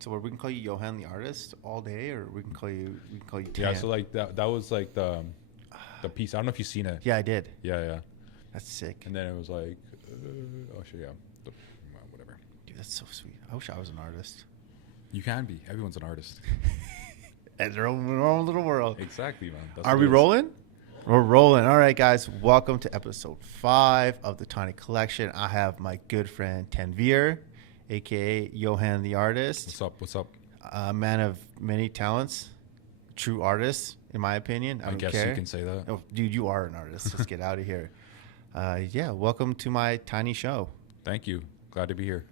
So we can call you Yohan the artist all day, or we can call you Yeah, Tan. so like that was like the piece. I don't know if you've seen it. Yeah, I did. Yeah. That's sick. And then it was like, oh shit, yeah, whatever. Dude, that's so sweet. I wish I was an artist. You can be. Everyone's an artist. And their own little world. Exactly, man. That's Are what we it is. rolling? We're rolling. All right, guys. Welcome to episode 5 of the Tiny Collection. I have my good friend Tanvir, a.k.a. Yohan the artist. What's up? What's up? A man of many talents. True artist, in my opinion. I don't guess care. you can say that. Oh, dude, you are an artist. Let's get out of here. Yeah, welcome to my tiny show. Thank you. Glad to be here.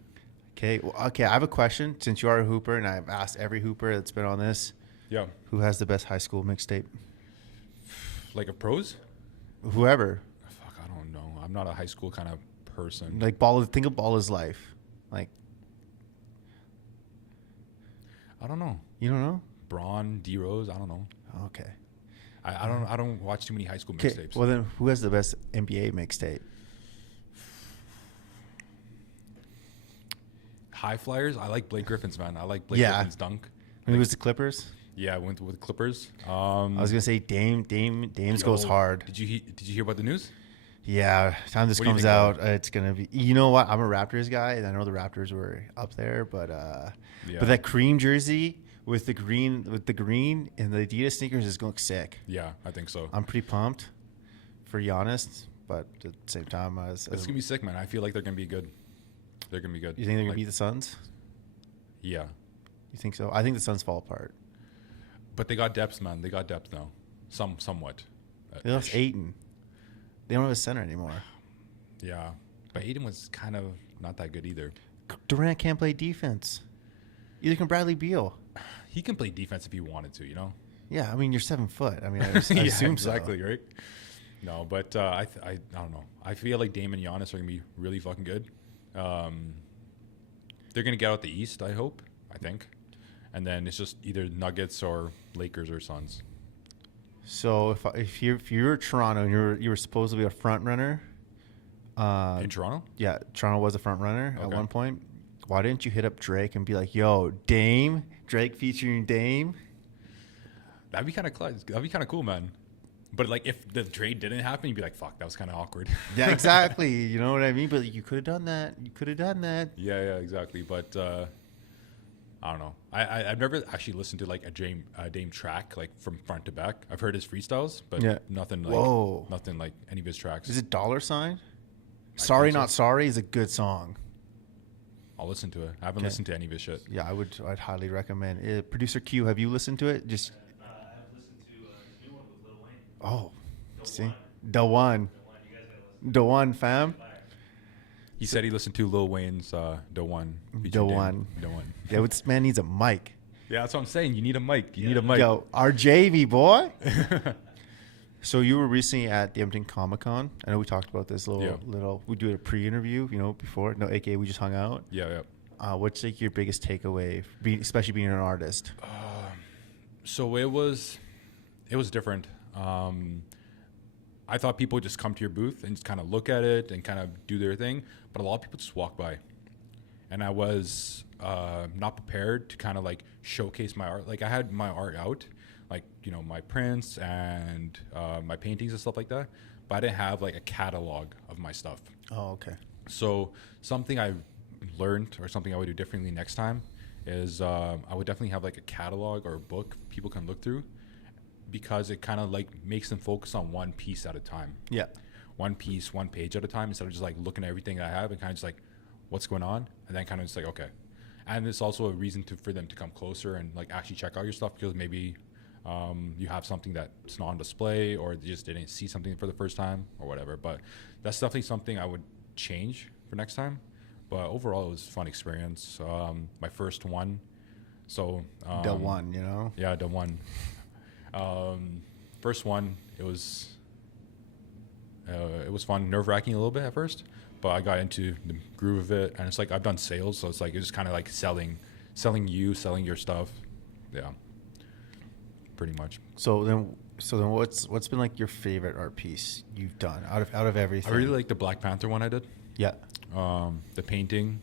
Okay, I have a question. Since you are a hooper, and I've asked every hooper that's been on this, Yeah. who has the best high school mixtape? Like a pros? Whoever. Fuck, I don't know. I'm not a high school kind of person. Like think of Ball is Life. Like, I don't know. you don't know? Braun, D Rose. I don't know. Okay. I don't watch too many high school mixtapes. Well, then who has the best NBA mixtape? High Flyers. I like Blake Griffin's, man. I like Blake Yeah. Griffin's dunk. Maybe it was the Clippers. Yeah, I went with Clippers. I was gonna say Dame's goes hard. Did you hear about the news? Yeah, time this What do you comes think out, about it? it's gonna be. You know what? I'm a Raptors guy, and I know the Raptors were up there, but that cream jersey with the green and the Adidas sneakers is going to look sick. Yeah, I think so. I'm pretty pumped, for you honest, but at the same time, It's gonna be sick, man. I feel like they're gonna be good. They're gonna be good. You think they're gonna Like, beat the Suns? Yeah, You think so? I think the Suns fall apart. but they got depth, man. They got depth now, somewhat. They lost Ayton. They don't have a center anymore. Yeah, but Aiden was kind of not that good either. Durant can't play defense. Either can Bradley Beal. He can play defense if he wanted to, you know. Yeah, I mean you're 7 foot. I mean, I Yeah, assume exactly, so. right? No, but I don't know. I feel like Dame and Giannis are gonna be really fucking good. They're gonna get out the East, I hope. I think, and then it's just either Nuggets or Lakers or Suns. So if you're Toronto and you were supposed to be a front runner, In Toronto? yeah, Toronto was a front runner at Okay. one point. Why didn't you hit up Drake and be like, "Yo, Dame, Drake featuring Dame"? That'd be kind of that'd be kind of cool, man. But like, if the trade didn't happen, you'd be like, "Fuck, that was kind of awkward." Yeah, exactly. You know what I mean? But you could have done that. You could have done that. Yeah, exactly. But I don't know. I've never actually listened to like a Dame track like from front to back. I've heard his freestyles, but Yeah. nothing like Whoa. nothing like any of his tracks. Is it $? I Sorry, think so. Not Sorry is a good song. I'll listen to it. I haven't Okay. listened to any of his shit. Yeah, I'd highly recommend it. Producer Q, have you listened to it? Just I've listened to a new one with Lil Wayne. oh, The see, One. the one, You guys gotta listen. the one, fam. Fire. He said he listened to Lil Wayne's "The One." The featuring Dame. One. The One. Yeah, this man needs a mic. Yeah, that's what I'm saying. You need a mic. You need a mic. Yo, our JV boy. So you were recently at the Edmonton Comic Con. I know we talked about this little. We do a pre-interview, before. No, AKA we just hung out. Yeah. What's like your biggest takeaway, especially being an artist? So it was different. I thought people would just come to your booth and just kind of look at it and kind of do their thing, but a lot of people just walk by, and I was not prepared to kind of like showcase my art. Like I had my art out, like my prints and my paintings and stuff like that, but I didn't have like a catalog of my stuff. Oh, okay. So something I learned or something I would do differently next time is I would definitely have like a catalog or a book people can look through, because it kind of like makes them focus on one piece at a time. Yeah. One piece, one page at a time, instead of just like looking at everything that I have and kind of just like what's going on, and then kind of just like, okay. And it's also a reason for them to come closer and like actually check out your stuff, because maybe you have something that's not on display, or they just didn't see something for the first time or whatever. But that's definitely something I would change for next time. But overall, it was a fun experience. My first one. So The one, Yeah, the one. First one, it was fun, nerve-wracking a little bit at first, but I got into the groove of it, and it's like I've done sales, so it's like it's kind of like selling your stuff. Yeah, pretty much. So then, what's been like your favorite art piece you've done out of everything? I really like the Black Panther one I did. Yeah. The painting.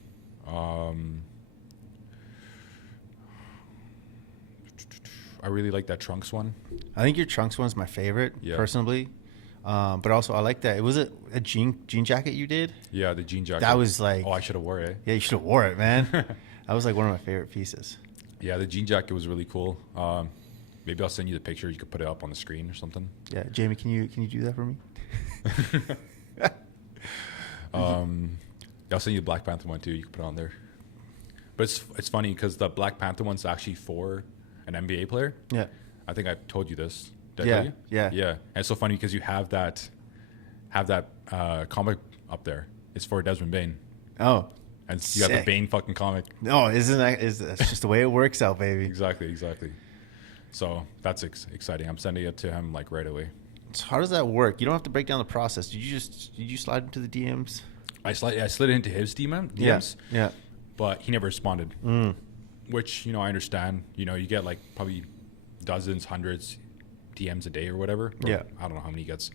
I really like that Trunks one. I think your Trunks one's my favorite, Yeah. personally. But also, I like that. Was it a jean jacket you did? Yeah, the jean jacket. That was like, Oh, I should have wore it. yeah, you should have wore it, man. That was like one of my favorite pieces. Yeah, the jean jacket was really cool. Maybe I'll send you the picture. You could put it up on the screen or something. Yeah, Jamie, can you do that for me? I'll send you the Black Panther one too. You can put it on there. But it's funny because the Black Panther one's actually for an NBA player. Yeah. I think I told you this. Did I Yeah, tell you? yeah. Yeah. And it's so funny because you have that comic up there. It's for Desmond Bain. Oh, And you got the sick. Bane fucking comic. No, that's just the way it works out, baby. Exactly. So that's exciting. I'm sending it to him like right away. So how does that work? You don't have to break down the process. Did you slide into the DMs? I slid it into his DMs, Yeah. but he never responded. Which, I understand. You get like probably dozens, hundreds DMs a day or whatever. Or Yeah. I don't know how many he gets.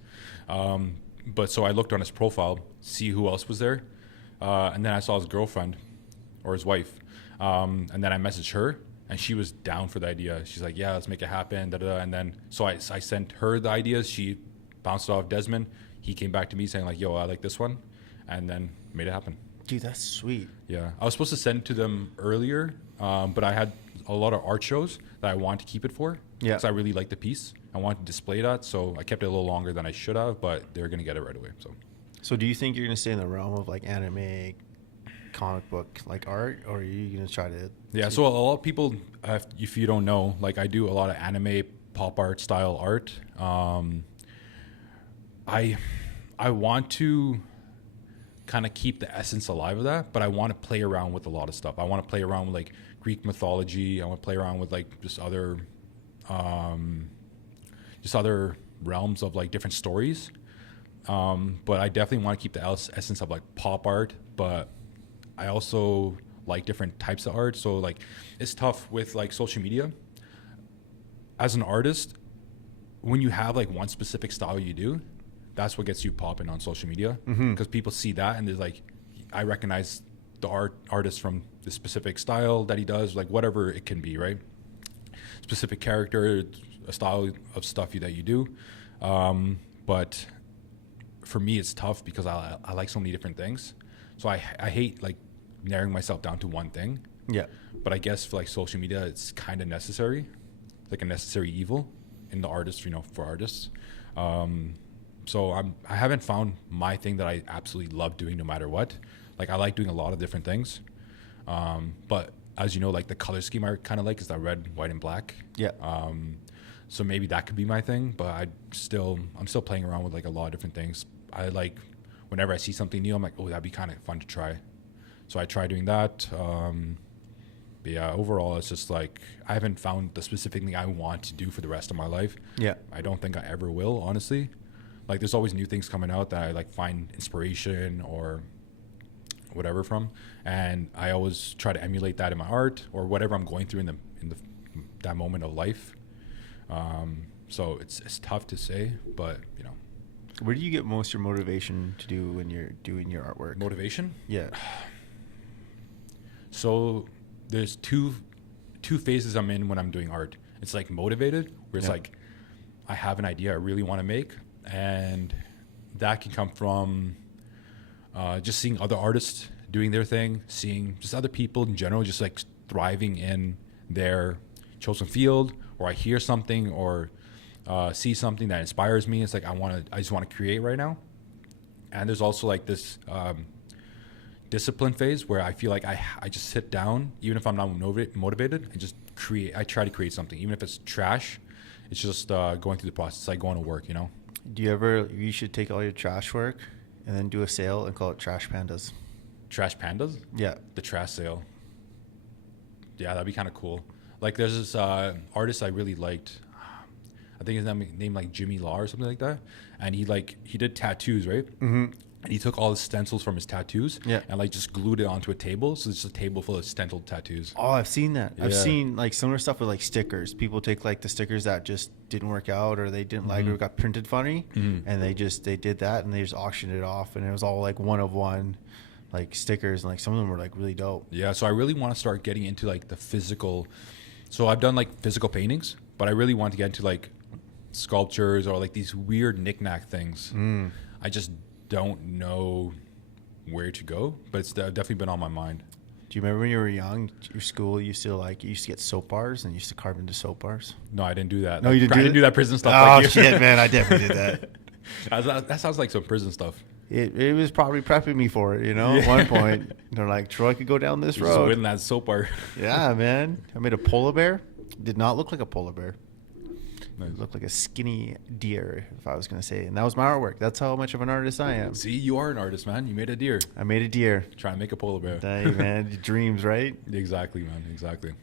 But so I looked on his profile, see who else was there. And then I saw his girlfriend or his wife. And then I messaged her and she was down for the idea. She's like, yeah, let's make it happen. Da, da, da. And then, so I sent her the ideas. She bounced it off Desmond. He came back to me saying like, yo, I like this one. And then made it happen. Dude, that's sweet. Yeah, I was supposed to send it to them earlier, but I had a lot of art shows that I wanted to keep it for. Yeah. Because I really liked the piece. I wanted to display that, so I kept it a little longer than I should have, but they're going to get it right away. So do you think you're going to stay in the realm of like anime, comic book, like art, or are you going to try to... Yeah, so a lot of people, if you don't know, like I do a lot of anime, pop art style art. I want to kind of keep the essence alive of that, but I want to play around with a lot of stuff. I want to play around with like Greek mythology. I want to play around with like just other realms of like different stories. But I definitely want to keep the essence of like pop art, but I also like different types of art. So like it's tough with like social media. As an artist, when you have like one specific style you do, that's what gets you popping on social media, because people see that and they're like, I recognize the artist from the specific style that he does, like whatever it can be, right? Specific character, a style of stuff that you do. But for me, it's tough because I like so many different things. So I hate like narrowing myself down to one thing. Yeah. But I guess for like social media, it's kind of necessary, like a necessary evil in the artist, for artists. So I haven't found my thing that I absolutely love doing no matter what. Like I like doing a lot of different things. But as you know, like the color scheme I kind of like is that red, white, and black. Yeah. So maybe that could be my thing, but I'm still playing around with like a lot of different things. I like whenever I see something new, I'm like, oh, that'd be kind of fun to try. So I try doing that. But yeah, overall, it's just like I haven't found the specific thing I want to do for the rest of my life. Yeah. I don't think I ever will, honestly. Like there's always new things coming out that I like find inspiration or whatever from, and I always try to emulate that in my art or whatever I'm going through in that moment of life. So it's tough to say, but Where do you get most of your motivation to do when you're doing your artwork? motivation. Yeah. So there's two phases I'm in when I'm doing art. It's like motivated, where it's like I have an idea I really want to make, and that can come from just seeing other artists doing their thing, seeing just other people in general just like thriving in their chosen field, or I hear something or see something that inspires me. It's like I just want to create right now. And there's also like this discipline phase where I feel like I just sit down, even if I'm not motivated, and just create. I try to create something, even if it's trash. It's just going through the process. It's like going to work, Do you should take all your trash work and then do a sale and call it Trash Pandas. Trash pandas? Yeah. The trash sale. Yeah, that'd be kind of cool. Like there's this artist I really liked. I think his name like Jimmy Law or something like that. And he did tattoos, right? Mm-hmm. And he took all the stencils from his tattoos and like just glued it onto a table. So it's just a table full of stenciled tattoos. Oh, I've seen that. Yeah. I've seen like similar stuff with like stickers. People take like the stickers that just didn't work out or they didn't like or got printed funny, and they did that and they just auctioned it off, and it was all like one of one like stickers, and like some of them were like really dope. Yeah, so I really want to start getting into like the physical So I've done like physical paintings, but I really want to get into like sculptures or like these weird knick-knack things. I just don't know where to go, but it's definitely been on my mind. Do you remember when you were young, your school used to get soap bars and used to carve into soap bars? No, I didn't do that. No, you didn't I do didn't that? do that prison stuff. Oh, like you. shit, man. I definitely did that. That sounds like some prison stuff. It was probably prepping me for it, At one point, they're like, Troy could go down this You're just road. winning that soap bar. Yeah, man. I made a polar bear. Did not look like a polar bear. Nice. It looked like a skinny deer, if I was going to say. And that was my artwork. That's how much of an artist I am. See, you are an artist, man. You made a deer. I made a deer. Try and make a polar bear. Hey, man. Dreams, right? Exactly, man. Exactly.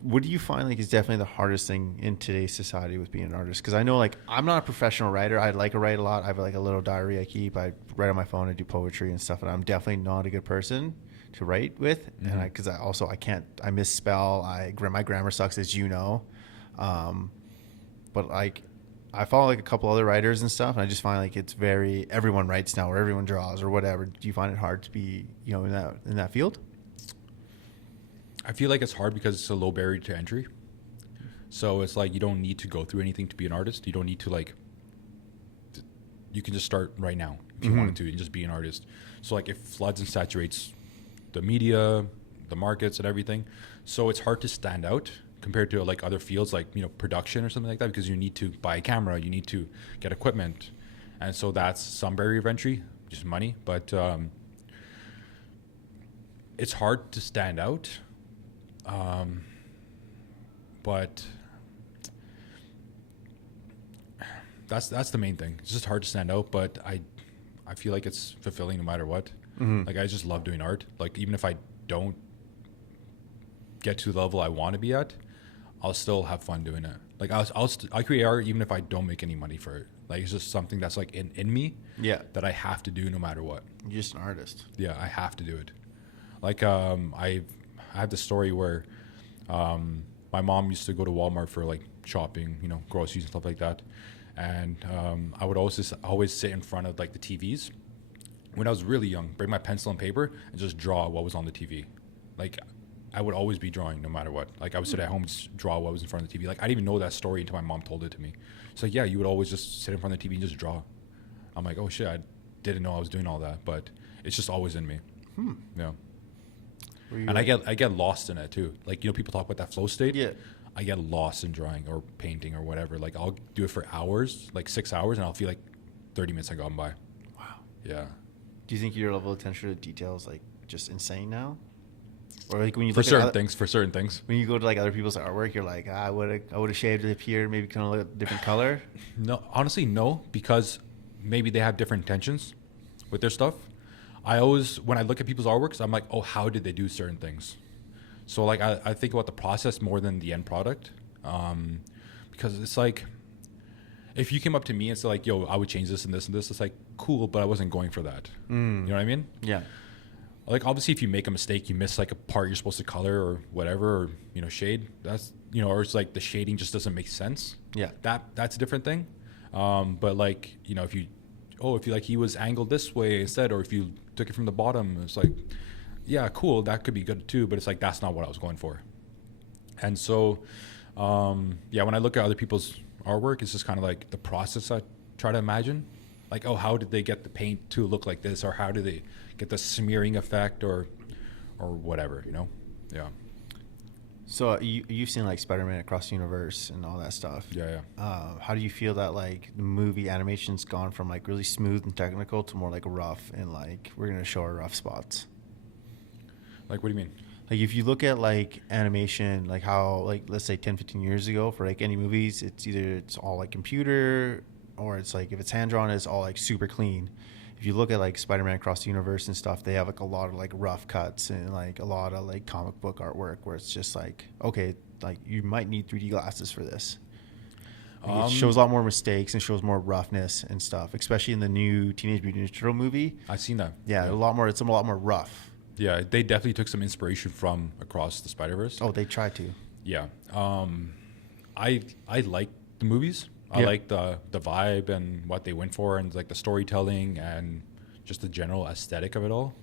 What do you find like is definitely the hardest thing in today's society with being an artist? Because I know like I'm not a professional writer. I like to write a lot. I have like a little diary I keep. I write on my phone. I do poetry and stuff. And I'm definitely not a good person to write with. And because I can't. I misspell. My grammar sucks, as you know. But like I follow like a couple other writers and stuff. And I just find like it's everyone writes now or everyone draws or whatever. Do you find it hard to be in that field? I feel like it's hard because it's a low barrier to entry. So it's like you don't need to go through anything to be an artist. You don't need to you can just start right now if you wanted to and just be an artist. So like it floods and saturates the media, the markets and everything. So it's hard to stand out compared to like other fields like, production or something like that, because you need to buy a camera, you need to get equipment. And so that's some barrier of entry, just money. But it's hard to stand out. But that's the main thing. It's just hard to stand out, but I feel like it's fulfilling no matter what. Like I just love doing art. Like even if I don't get to the level I want to be at, I'll still have fun doing it. Like I create art even if I don't make any money for it. Like it's just something that's like in me. Yeah. That I have to do no matter what. You're just an artist. Yeah, I have to do it. Like I have this story where my mom used to go to Walmart for like shopping, groceries and stuff like that. And I would always sit in front of like the TVs when I was really young, bring my pencil and paper and just draw what was on the TV. Like I would always be drawing no matter what. Like I would sit at home and just draw what was in front of the TV. Like I didn't even know that story until my mom told it to me. It's like, yeah, you would always just sit in front of the TV and just draw. I'm like, oh shit, I didn't know I was doing all that, but it's just always in me. Yeah. And I get lost in it too. Like, people talk about that flow state. Yeah. I get lost in drawing or painting or whatever. Like I'll do it for hours, like 6 hours, and I'll feel like 30 minutes have gone by. Wow. Yeah. Do you think your level of attention to detail is like just insane now? Or like when you For look certain at things. when you go to like other people's artwork, you're like, I would have shaved it up here, maybe kind of look a different color. No, honestly, no, because maybe they have different intentions with their stuff. When I look at people's artworks, I'm like, oh, how did they do certain things? So like I think about the process more than the end product, because it's like if you came up to me and said like, yo, I would change this and this and this, it's like cool, but I wasn't going for that. You know what I mean? Yeah. Like obviously if you make a mistake, you miss like a part you're supposed to color or whatever, or shade, that's, or it's like the shading just doesn't make sense. Yeah. That's a different thing. But like, if you like he was angled this way instead, or if you took it from the bottom, it's like, yeah, cool, that could be good too, but it's like that's not what I was going for. And so when I look at other people's artwork, it's just kind of like the process I try to imagine, like, oh, how did they get the paint to look like this, or how do they get the smearing effect, or whatever, yeah. So you've seen like Spider-Man Across the Universe and all that stuff. Yeah. How do you feel that like the movie animation's gone from like really smooth and technical to more like rough and like we're gonna show our rough spots? Like, what do you mean? Like if you look at like animation, like how like let's say 10, 15 years ago for like any movies, it's all like computer, or it's like if it's hand drawn, it's all like super clean. If you look at like Spider-Man Across the Universe and stuff, they have like a lot of like rough cuts and like a lot of like comic book artwork where it's just like, okay, like you might need 3D glasses for this. Like it shows a lot more mistakes and shows more roughness and stuff, especially in the new Teenage Mutant Ninja Turtle movie. I've seen that. Yeah, it's a lot more rough. Yeah, they definitely took some inspiration from Across the Spider-Verse. Oh, they tried to. Yeah. I like the movies. I like the vibe and what they went for, and like the storytelling and just the general aesthetic of it all.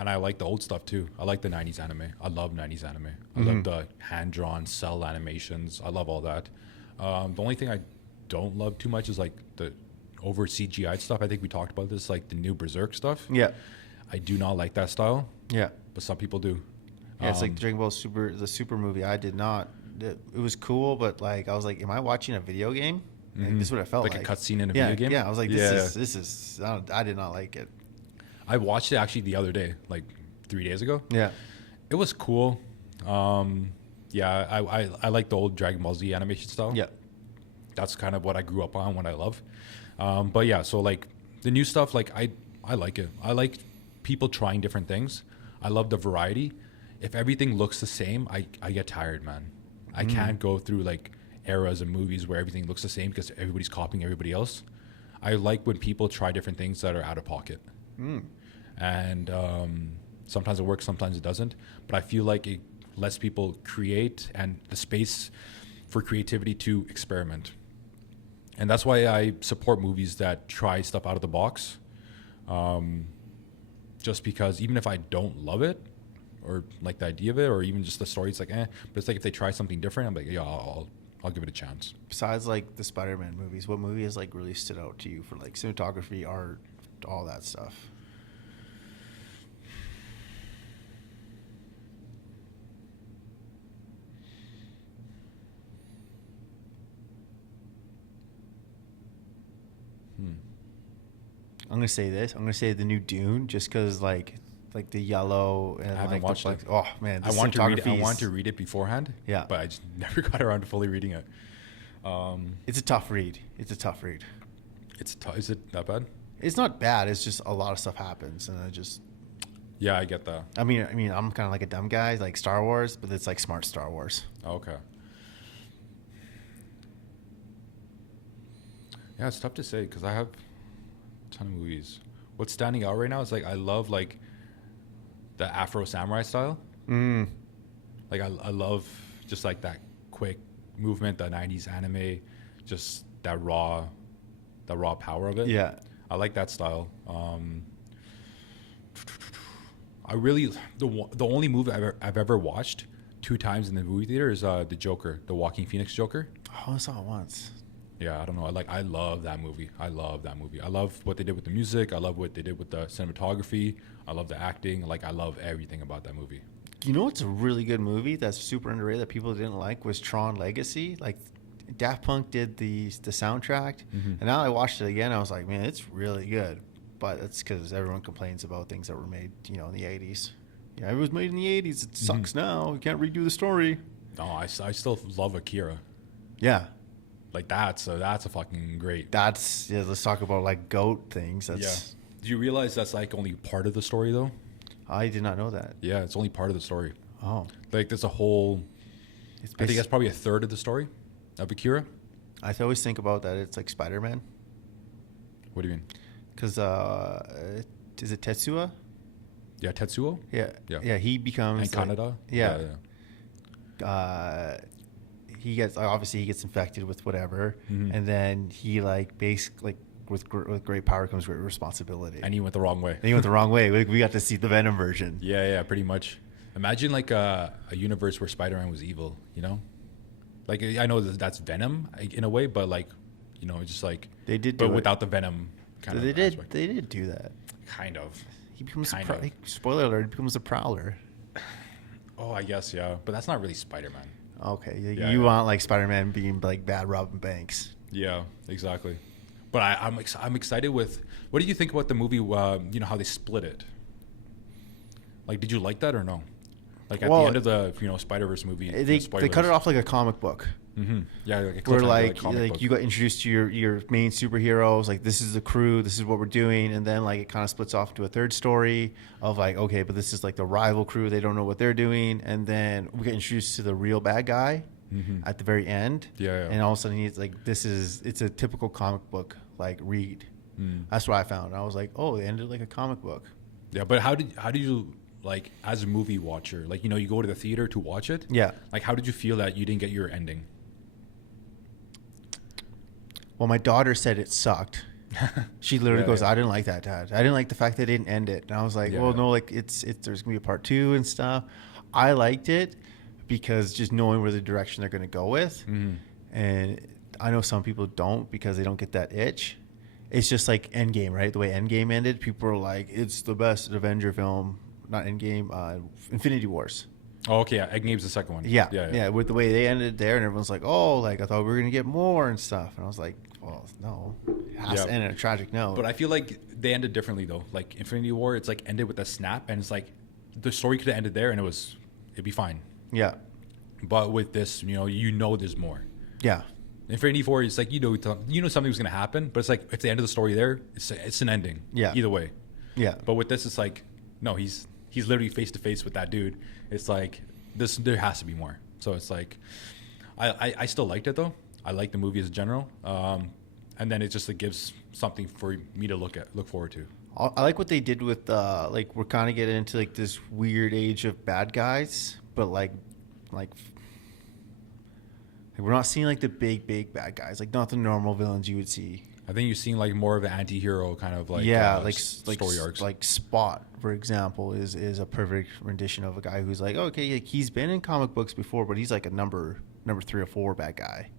And I like the old stuff too. I like the 90s anime. I love 90s anime. I love the hand-drawn cell animations. I love all that. The only thing I don't love too much is like the over CGI stuff. I think we talked about this, like the new Berserk stuff. Yeah. I do not like that style, Yeah. but some people do. Yeah, it's like Dragon Ball Super, the Super movie. I did not. It was cool, but like I was like, am I watching a video game? Like, this is what it felt like. Like a cutscene in a yeah, video game? Yeah, I was like, this is. I did not like it. I watched it actually the other day, like 3 days ago. Yeah. It was cool. Yeah, I like the old Dragon Ball Z animation style. Yeah. That's kind of what I grew up on, what I love. But yeah, so like the new stuff, like I like it. I like people trying different things. I love the variety. If everything looks the same, I get tired, man. I can't go through like eras of movies where everything looks the same because everybody's copying everybody else. I like when people try different things that are out of pocket. And sometimes it works, sometimes it doesn't. But I feel like it lets people create and the space for creativity to experiment. And that's why I support movies that try stuff out of the box. Just because even if I don't love it or like the idea of it or even just the story, it's like, but it's like if they try something different, I'm like, yeah, I'll give it a chance. Besides like the Spider-Man movies, what movie has like really stood out to you for like cinematography, art, all that stuff? I'm gonna say this. I'm gonna say the new Dune, just because like the yellow and I haven't like watched the, it. oh man, I want to read it. I want to read it beforehand. Yeah, but I just never got around to fully reading it. It's a tough read. It's a tough read. Is it that bad? It's not bad. It's just a lot of stuff happens, and I just. Yeah, I get that. I mean, I'm kind of like a dumb guy, like Star Wars, but it's like smart Star Wars. Okay. Yeah, it's tough to say because I have a ton of movies. What's standing out right now is like I love like the Afro samurai style. Like I love just like that quick movement, the 90s anime, just that raw power of it. Yeah. I like that style. I really the only movie I've ever watched 2 times in the movie theater is the Joker, the Joaquin Phoenix Joker. Oh, I saw it once. Yeah, I don't know. I love that movie. I love what they did with the music. I love what they did with the cinematography. I love the acting. Like I love everything about that movie. You know what's a really good movie that's super underrated that people didn't like was Tron Legacy. Like Daft Punk did the soundtrack, and now I watched it again. I was like, man, it's really good. But that's because everyone complains about things that were made, in the 80s. Yeah, it was made in the 80s. It sucks now. You can't redo the story. No, I still love Akira. Yeah. Like that's a fucking great. Let's talk about like goat things. Yeah. Do you realize that's like only part of the story though? I did not know that. Yeah, it's only part of the story. Oh. Like there's a whole. I think that's probably a third of the story of Akira. I always think about that. It's like Spider-Man. What do you mean? Because is it Tetsuo? Yeah, Tetsuo. Yeah. He becomes and Kaneda. He gets infected with whatever, and then he like basically with great power comes great responsibility. And he went the wrong way. We got to see the Venom version. Yeah, pretty much. Imagine like a universe where Spider-Man was evil. Like I know that's Venom in a way, but like just like they did, but without the Venom kind of. They did do that. Kind of. He becomes spoiler alert. He becomes a Prowler. Oh, I guess yeah, but that's not really Spider-Man. Okay, you want like Spider-Man being like bad Robin Banks. Yeah, exactly. But I'm excited with. What do you think about the movie? How they split it. Like, did you like that or no? Like at the end of the Spider-Verse movie, they cut it off like a comic book. Mm-hmm. Yeah, like where like you got introduced to your main superheroes. Like this is the crew, this is what we're doing, and then like it kind of splits off to a third story of like okay, but this is like the rival crew. They don't know what they're doing, and then we get introduced to the real bad guy at the very end. Yeah. And all of a sudden he's like, it's a typical comic book like read. That's what I found. I was like, oh, they ended like a comic book. Yeah, but how did you like as a movie watcher? Like you go to the theater to watch it. Yeah. Like how did you feel that you didn't get your ending? Well, my daughter said it sucked, She literally Yeah, goes, yeah. "I didn't like that, Dad. I didn't like the fact they didn't end it." And I was like, Yeah, "Well, yeah. no, like there's gonna be a part two and stuff." I liked it because just knowing where the direction they're gonna go with, Mhm. and I know some people don't because they don't get that itch. It's just like Endgame, right? The way Endgame ended, people were like, "It's the best Avenger film." Not Endgame, Infinity Wars. Oh, okay. Yeah, Endgame's the second one. Yeah, Yeah, yeah. yeah. With the way they ended there, and everyone's like, "Oh, like I thought we were gonna get more and stuff," and I was like, "Well, no, it has Yeah. to end on a tragic note." But I feel like they ended differently though. Like Infinity War, it's like ended with a snap, and it's like the story could have ended there, and it'd be fine. Yeah, But with this, you know, there's more. yeah, Infinity War, it's like you know something was gonna happen, but it's like if they ended the story there, it's an ending. Yeah. Either way. yeah. But with this, it's like no, he's literally face to face with that dude. It's like this. There has to be more. So it's like I still liked it though. I like the movie as a general. And then it gives something for me to look forward to. I like what they did with like we're kind of getting into like this weird age of bad guys, but like we're not seeing like the big bad guys, like not the normal villains you would see. I think you've seen like more of an anti-hero kind of like Yeah, story arcs. like Spot, for example, is a perfect rendition of a guy who's like, okay, like he's been in comic books before, but he's like a number 3 or 4 bad guy.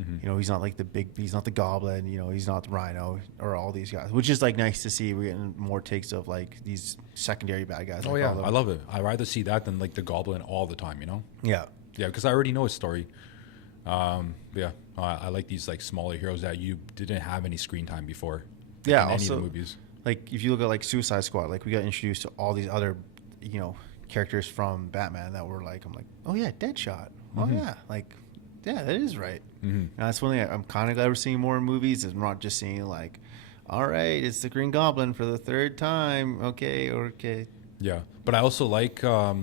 Mhm. You know, he's not like he's not the Goblin. You know, he's not the Rhino or all these guys, which is like nice to see. We're getting more takes of like these secondary bad guys. Oh I yeah, call them. I love it. I'd rather see that than like the Goblin all the time. Yeah, Yeah, because I already know his story. Yeah, I like these like smaller heroes that you didn't have any screen time before. yeah. in any of Also, the movies. like if you look at like Suicide Squad, like we got introduced to all these other, characters from Batman that were like, I'm like, oh yeah, Deadshot. Oh Mhm. yeah, like, yeah, that is right. Mhm. And that's one thing I'm kind of glad we're seeing more in movies. Is not just seeing like, all right, it's the Green Goblin for the 3rd time. Okay. Yeah, but I also like a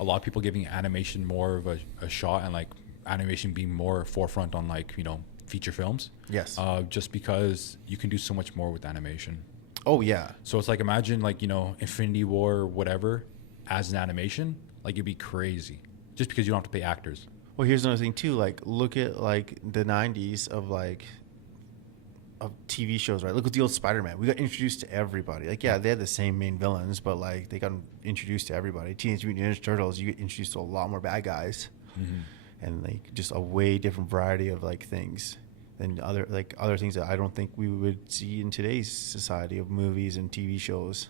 lot of people giving animation more of a shot and like animation being more forefront on like feature films. Yes. Just because you can do so much more with animation. Oh yeah. So it's like imagine like Infinity War or whatever as an animation, like it'd be crazy. Just because you don't have to pay actors. Well, here's another thing too. Like, look at like the '90s of TV shows, right? Look at the old Spider-Man. We got introduced to everybody. Like, yeah, they had the same main villains, but like they got introduced to everybody. Teenage Mutant Ninja Turtles, you get introduced to a lot more bad guys, and like just a way different variety of like things than other things that I don't think we would see in today's society of movies and TV shows.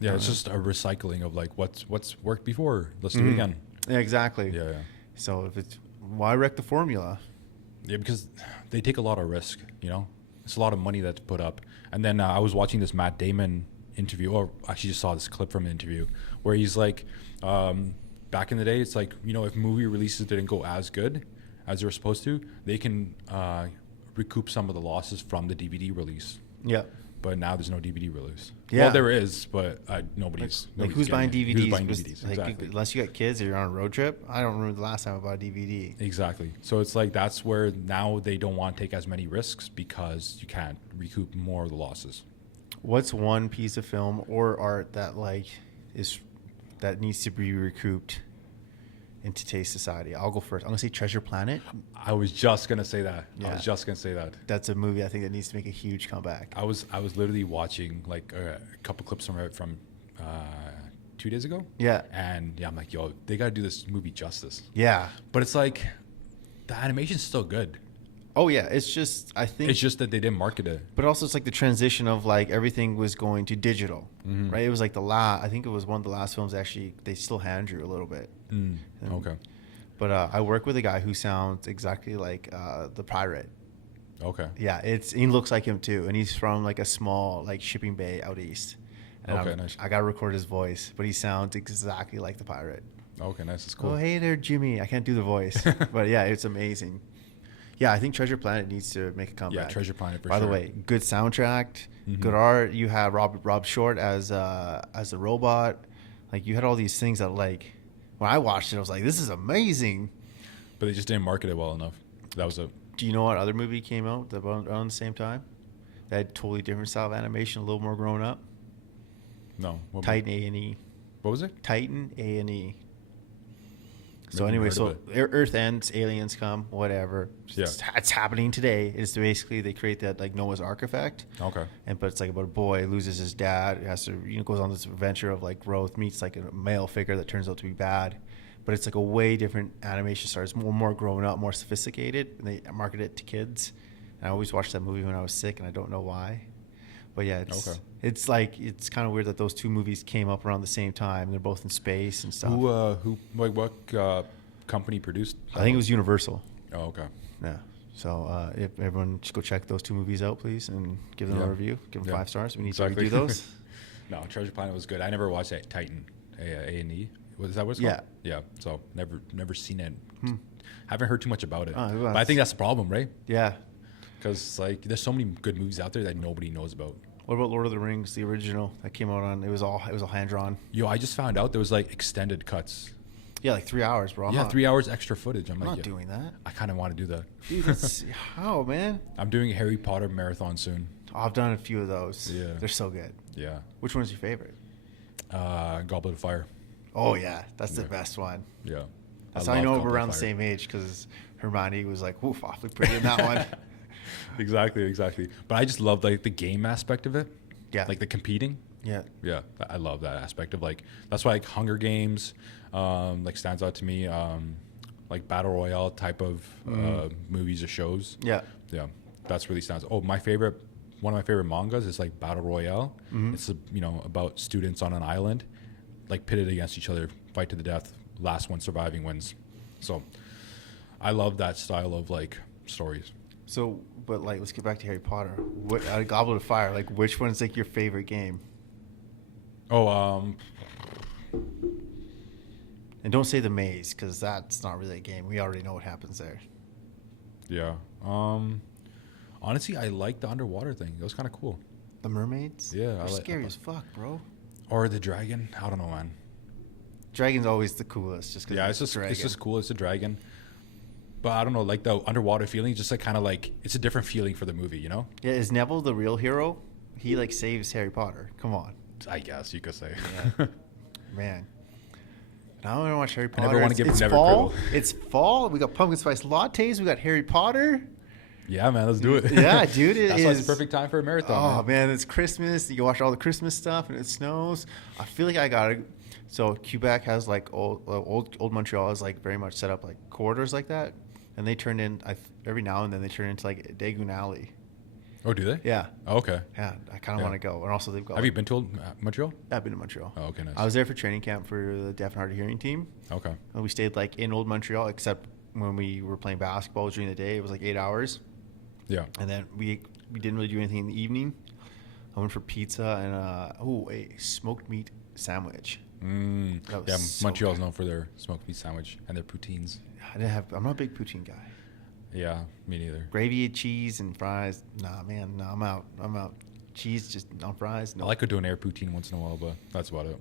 Yeah, it's just a recycling of like what's worked before. Let's do it again. Yeah, exactly. Yeah. So if it's why wreck the formula? Yeah, because they take a lot of risk, It's a lot of money that's put up. And then I was watching this Matt Damon interview, or actually just saw this clip from an interview, where he's like, back in the day, it's like, if movie releases didn't go as good as they were supposed to, they can recoup some of the losses from the DVD release. Yeah. But now there's no DVD release. Yeah. Well, there is, but nobody's Who's buying getting it. DVDs? Who's buying Was- DVDs? like, Exactly. unless you got kids or you're on a road trip. I don't remember the last time I bought a DVD. Exactly. So it's like that's where now they don't want to take as many risks because you can't recoup more of the losses. What's one piece of film or art that that needs to be recouped in today's society? I'll go first. I'm gonna say Treasure Planet. I was just gonna say that. I Yeah. was just gonna say that. That's a movie I think that needs to make a huge comeback. I was literally watching like a couple clips from it from 2 days ago. Yeah. And yeah, I'm like, yo, they gotta do this movie justice. Yeah. But it's like the animation's still good. Oh yeah. It's just I think It's just that they didn't market it. But also, it's like the transition of like everything was going to digital, right? It was like I think it was one of the last films actually they still hand drew a little bit. And- Okay. But I work with a guy who sounds exactly like the pirate. Okay. Yeah, he looks like him too, and he's from like a small like shipping bay out east. And Okay, nice. I gotta record his voice, but he sounds exactly like the pirate. Okay, nice. It's cool. Oh, hey there, Jimmy. I can't do the voice, but yeah, it's amazing. Yeah, I think Treasure Planet needs to make a comeback. Yeah, Treasure Planet for By sure. the way, good soundtrack, good art. You have Rob Short as the robot. Like you had all these things that like when I watched it, I was like, this is amazing. But they just didn't market it well enough. That was it. Do you know what other movie came out around the same time? That had totally different style of animation, a little more grown up. No. Titan A&E. What was it? Titan A&E. So Never anyway, heard so of Earth ends, aliens come, whatever. Yeah. It's happening today. It's basically they create that like Noah's Ark effect. Okay. But it's like about a boy loses his dad, has to goes on this adventure of like growth, meets like a male figure that turns out to be bad. But it's like a way different animation style. It's more grown up, more sophisticated. And they market it to kids. And I always watched that movie when I was sick, and I don't know why. But yeah, it's like it's kind of weird that those two movies came up around the same time. They're both in space and stuff. What company produced? I think it was Universal. Oh, okay. Yeah. So if everyone just go check those two movies out, please, and give them a review. Give them 5 stars. We need to redo those. No, Treasure Planet was good. I never watched that Titan, A&E. Was that what it's called? Yeah. So never seen it. Haven't heard too much about it. But I think that's the problem, right? Yeah. Because like there's so many good movies out there that nobody knows about. What about Lord of the Rings, the original that came out on? It was all hand drawn. Yo, I just found out there was like extended cuts. Yeah, like 3 hours, bro. 3 hours extra footage. I'm not doing that. I kind of want to do that. Dude, that's how, man. I'm doing a Harry Potter marathon soon. Oh, I've done a few of those. Yeah, they're so good. Yeah. Which one's your favorite? Goblet of Fire. Oh yeah, that's the best one. Yeah. That's how you know we're around the same age, because Hermione was like, "Oof, awfully pretty in that one." Exactly. But I just love like the game aspect of it. Yeah. Like the competing. Yeah. Yeah, I love that aspect of like that's why like Hunger Games, like stands out to me. Like battle royale type of movies or shows. Yeah. Yeah, that's really stands. Oh, one of my favorite mangas is like battle royale. It's about students on an island, like pitted against each other, fight to the death. Last one surviving wins. So I love that style of like stories. So, but like, let's get back to Harry Potter. What Goblet of Fire? Like, which one's like your favorite game? Oh, And don't say the maze, because that's not really a game. We already know what happens there. yeah. Honestly, I like the underwater thing. It was kind of cool. The mermaids? Yeah, They're scary as fuck, bro. Or the dragon. I don't know, man. Dragon's always the coolest, just because It's just cool. It's a dragon. But I don't know, like the underwater feeling, just like kind of like it's a different feeling for the movie, you know? Yeah, is Neville the real hero? He like saves Harry Potter. Come on, I guess you could say. Yeah. Man. Now I want to watch Harry Potter. never want to give it's never fall. griddle. It's fall. We got pumpkin spice lattes. We got Harry Potter. Yeah, man, let's do it. Yeah, dude, it That's why it's is- the perfect time for a marathon. Oh man, it's Christmas. You can watch all the Christmas stuff, and it snows. I feel like I got it. So Quebec has like old Montreal is like very much set up like corridors like that, and they turn in every now and then they turn into like Dagoon Alley. Oh, do they? Yeah, Oh, okay. yeah. I kind of want to go, and also they've got. Have you been to Montreal? Yeah, I've been to Montreal. Oh, okay, nice. I was there for training camp for the deaf and hard of hearing team. Okay. And we stayed like in old Montreal, except when we were playing basketball during the day, it was like 8 hours. Yeah. And then we didn't really do anything in the evening. I went for pizza and a smoked meat sandwich. That was Yeah, so Montreal's good. known for their smoked meat sandwich and their poutines. I'm not a big poutine guy. Yeah, me neither. Gravy, cheese, and fries. Nah, man, no, I'm out. Cheese just on fries. No, I like a donair poutine once in a while, but that's about it.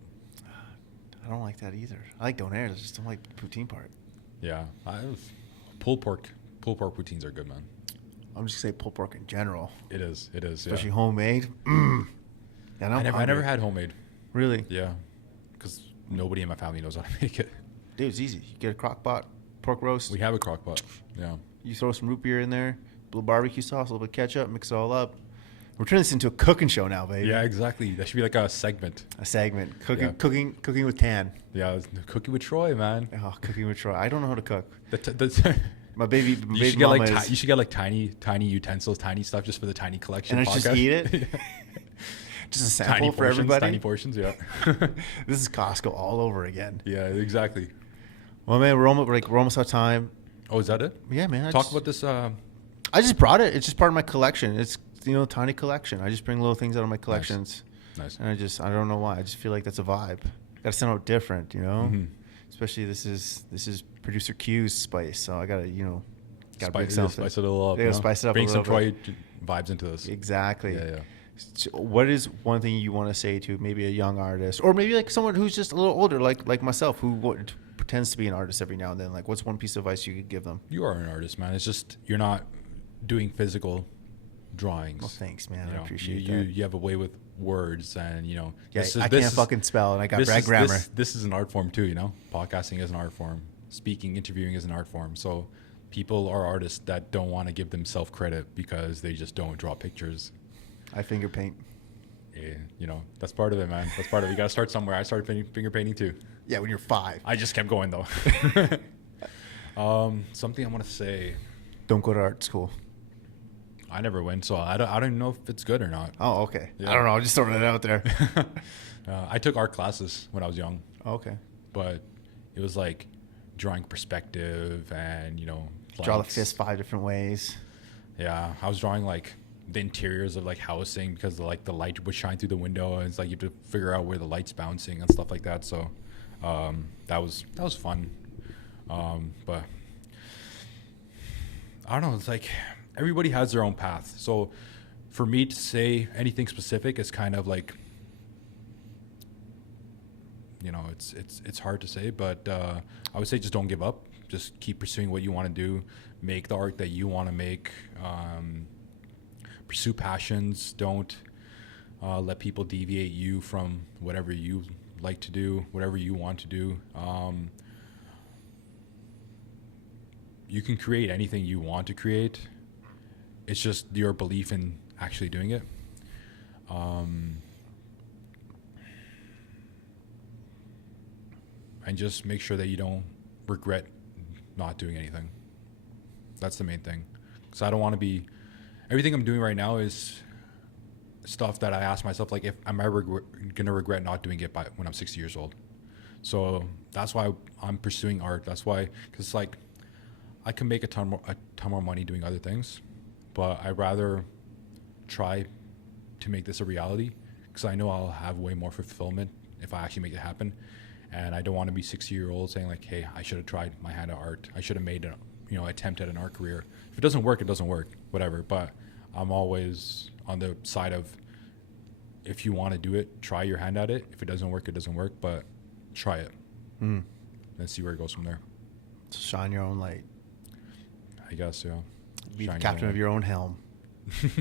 I don't like that either. I like donair. I just don't like the poutine part. Yeah, pulled pork poutines are good, man. I'm just gonna say pulled pork in general, It is, especially yeah. homemade. Yeah, and I never had homemade. Really, Yeah, because nobody in my family knows how to make it. dude. It's easy. You get a crock pot, pork roast. We have a crock pot. Yeah. You throw some root beer in there, a little barbecue sauce, a little bit of ketchup, mix it all up. We're turning this into a cooking show now, baby. Yeah, exactly. That should be like a segment. A segment. Cooking, Yeah. cooking with Tan. Yeah, cooking with Troy, man. Oh, cooking with Troy. I don't know how to cook. The My baby you should get mama like is, you should get like tiny utensils, tiny stuff just for the tiny collection. and I just podcast. eat it. Just a sample Tiny for portions, everybody. Tiny portions, yeah. This is Costco all over again. Yeah, exactly. Well, man, we're almost out of time. Oh, is that it? Yeah, man. Talk about this. I just brought it. It's just part of my collection. It's tiny collection. I just bring little things out of my collections, Nice. and I don't know why. I just feel like that's a vibe. Got to sound out different, Mhm. Especially this is producer Q's spice, so I gotta gotta bring Spice, something. spice it a little up. Yeah, you know? spice it up a Bring some little Troy bit. vibes into this. Exactly. Yeah, yeah. So what is one thing you want to say to maybe a young artist, or maybe like someone who's just a little older, like myself, who pretends to be an artist every now and then? Like, what's one piece of advice you could give them? You are an artist, man. It's just you're not doing physical drawings. Well, thanks, man. You I know, appreciate you, that. you have a way with words, and Yeah, I can't fucking spell, and I got bad grammar. This is an art form too. Podcasting is an art form. speaking, interviewing is an art form. So people are artists that don't want to give themselves credit because they just don't draw pictures. I finger paint. You know, that's part of it, man. That's part of it. You got to start somewhere. I started finger painting too. Yeah, when you're 5. I just kept going though. Something I want to say. Don't go to art school. I never went, so I don't even know if it's good or not. Oh, okay. Yeah. I don't know. I'm just throwing it out there. I took art classes when I was young, Okay. but it was like drawing perspective and, you know, Draw the lights. fist 5 different ways. Yeah, I was drawing like the interiors of like housing because the light would shine through the window, and it's like you have to figure out where the light's bouncing and stuff like that. So that was fun. But I don't know. It's like everybody has their own path. So for me to say anything specific is kind of like, you know, it's hard to say. But I would say just don't give up. Just keep pursuing what you want to do. Make the art that you want to make. Pursue passions. Don't let people deviate you from whatever you like to do, whatever you want to do. You can create anything you want to create. It's just your belief in actually doing it. And just make sure that you don't regret not doing anything. That's the main thing. Because I don't want to be... Everything I'm doing right now is stuff that I ask myself, like, if am I going to regret not doing it when I'm 60 years old? So that's why I'm pursuing art. That's why, because like, I can make a ton more money doing other things, but I'd rather try to make this a reality, because I know I'll have way more fulfillment if I actually make it happen. And I don't want to be 60-year-old saying like, hey, I should have tried my hand at art. I should have made an attempt at an art career. If it doesn't work, it doesn't work, whatever. But I'm always on the side of, if you want to do it, try your hand at it. If it doesn't work, it doesn't work, but try it. And see where it goes from there. So shine your own light. I guess, yeah. Be the Shine captain of your own helm.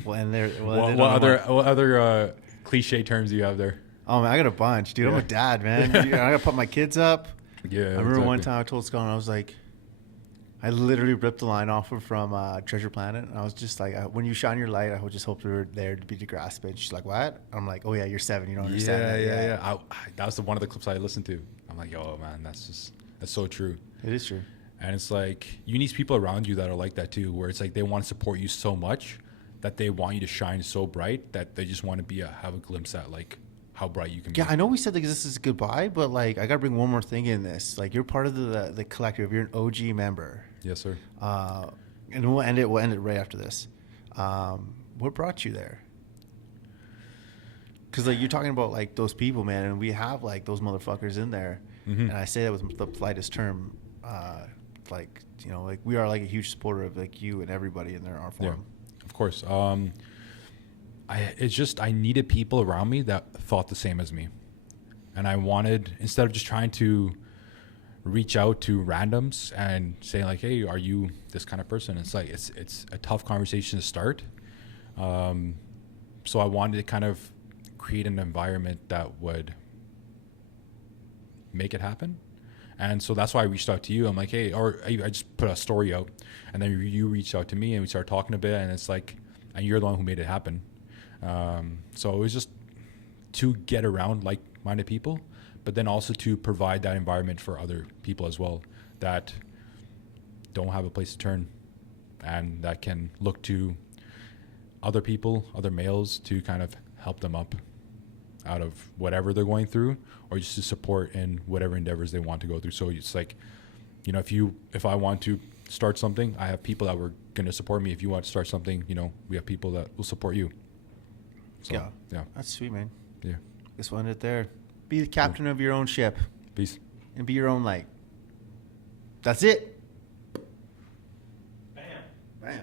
What other cliche terms do you have there? Oh man, I got a bunch, dude. I'm a dad, man. I gotta put my kids up. Yeah. I remember one time I told Scott, I was like, I literally ripped the line off from Treasure Planet, and I was just like, when you shine your light, I would just hope you're there to be to grasp it. She's like, what? I'm like, oh yeah, you're 7. You don't understand that. Yeah. That was one of the clips I listened to. I'm like, yo, man, that's so true. It is true. And it's like, you need people around you that are like that too, where it's like they want to support you so much that they want you to shine so bright that they just want to have a glimpse at like how bright you can be. Yeah, I know we said like this is goodbye, but like I gotta bring one more thing in this. Like, you're part of the collective. You're an OG member. Yes, sir. And we'll end it right after this. What brought you there? Because like you're talking about like those people, man, and we have like those motherfuckers in there. And I say that with the politest term. Like, you know, like we are like a huge supporter of like you and everybody in their art form. Yeah, of course. I needed people around me that thought the same as me. And I wanted, instead of just trying to reach out to randoms and say like, hey, are you this kind of person? It's like, it's a tough conversation to start. So I wanted to kind of create an environment that would make it happen. And so that's why I reached out to you. I'm like, hey, or I just put a story out, and then you reached out to me, and we started talking a bit, and it's like, and you're the one who made it happen. So it was just to get around like-minded people, but then also to provide that environment for other people as well that don't have a place to turn, and that can look to other people, other males, to kind of help them up out of whatever they're going through, or just to support in whatever endeavors they want to go through. So it's like, you know, if I want to start something, I have people that were going to support me. If you want to start something, you know, we have people that will support you. So, yeah. That's sweet, man. Yeah. Guess we'll end it there. Be the captain of your own ship. Peace. And be your own light. That's it. Bam. Bam.